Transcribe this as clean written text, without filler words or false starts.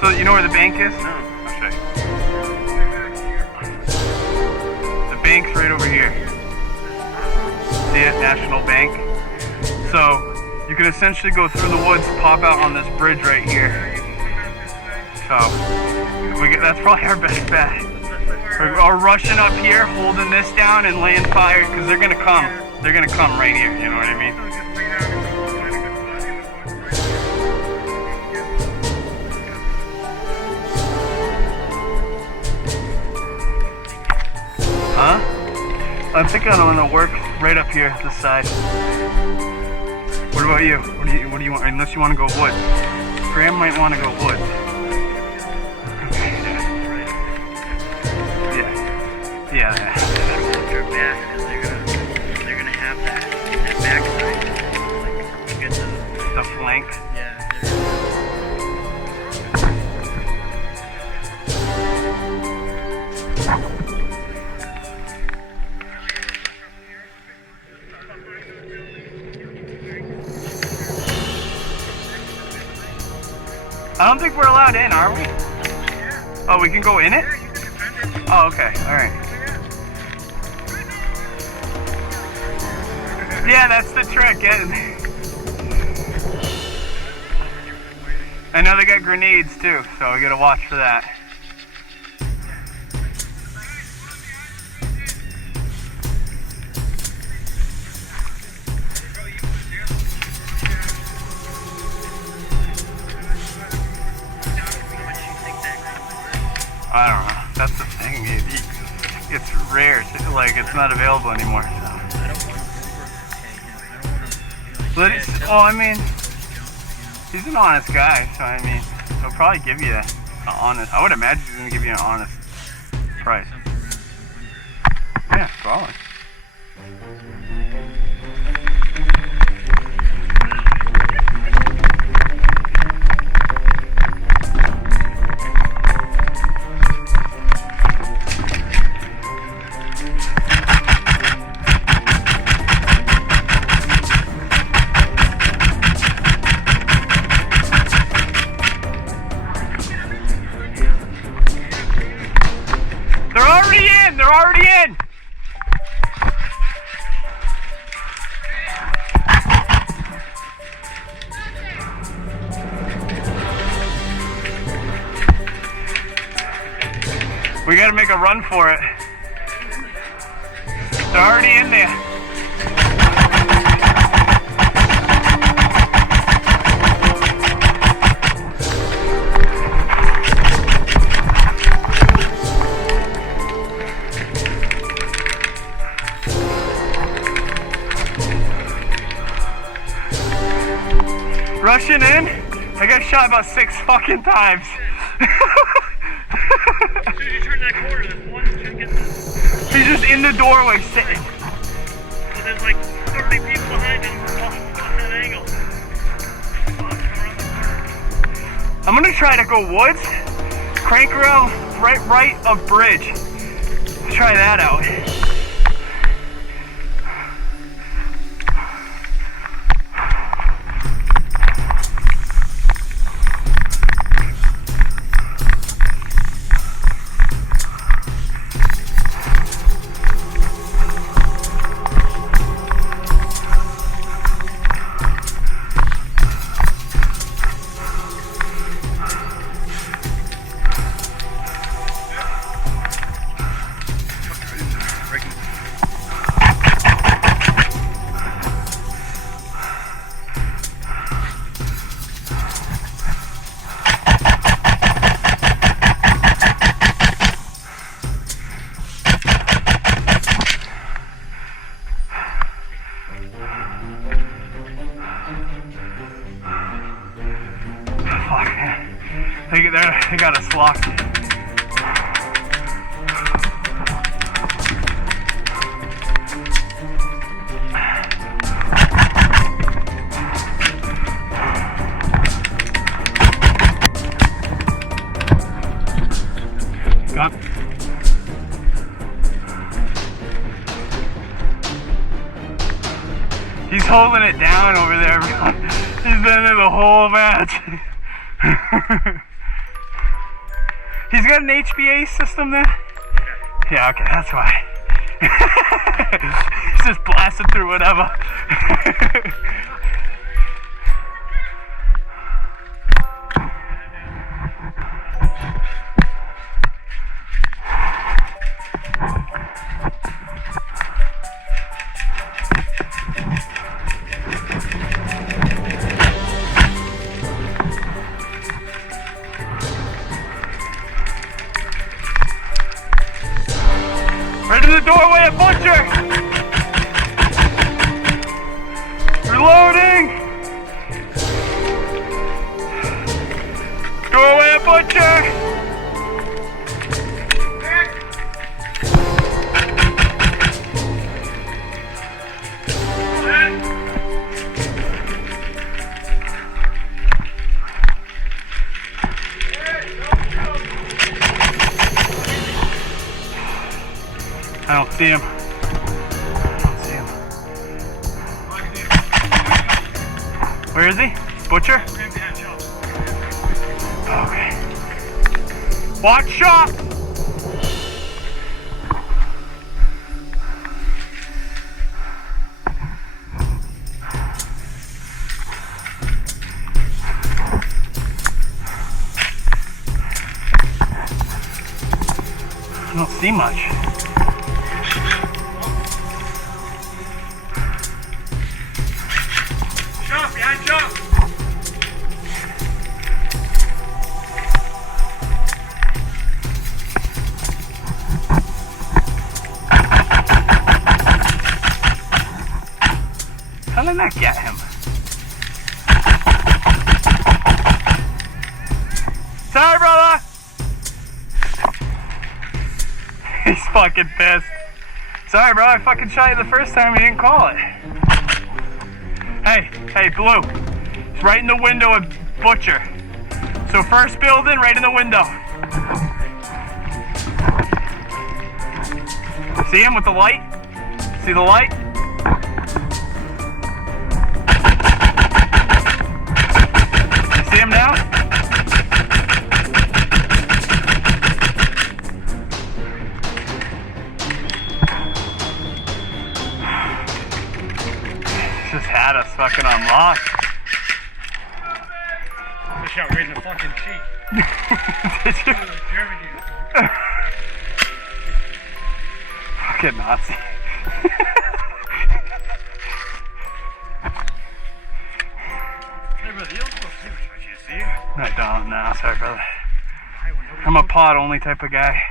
So you know where the bank is? No. I'll show you. The bank's right over here. See it? National Bank. So you can essentially go through the woods, pop out on this bridge right here. So that's probably our best bet. We're rushing up here, holding this down and laying fire because they're gonna come. They're gonna come right here. You know what I mean? Huh? I think I'm gonna work right up here, this side. What about you? What do you want? Unless you want to go woods. Graham might want to go woods. Okay. Yeah. I don't want their back because they're gonna have that backside. Like get the flank. Yeah. I don't think we're allowed in, are we? Oh, we can go in it? Oh, okay. Alright. Yeah, that's the trick. I know they got grenades too, so we gotta watch for that. I don't know. That's the thing. It's rare. Like, it's not available anymore. So. I don't want to Well, I mean, he's an honest guy, so I mean, he'll probably give you an honest. I would imagine he's gonna give you an honest price. Yeah, probably. They're already in! We gotta make a run for it. They're already in there. Rushing in, I got shot about 6 fucking times. As soon as you turn that corner, there's one chicken. He's just in the doorway sitting. So there's like 30 people behind him on that angle. I'm gonna try to go woods, crank around right of bridge. Let's try that out. They got us locked. Got. He's holding it down over there, everyone. He's been there the whole match. He's got an HBA system then? Yeah, okay, that's why. He's just blasting through whatever. Right in the doorway, a butcher! Reloading! Doorway, a butcher! I don't see him. Where is he? Butcher? Okay. Watch out! I don't see much. Behind jump! How did that get him? Sorry, brother! He's fucking pissed. Sorry, bro, I fucking shot you the first time, you didn't call it. Hey, Blue. It's right in the window of Butcher. So first building, right in the window. See him with the light? See the light? You see him now? Just had us fucking unlocked. I shot right in the fucking cheek. Did you? Germany. Fucking Nazi. Hey, brother, you don't supposed to see what you see. I don't know, sorry brother. I'm a pot only type of guy.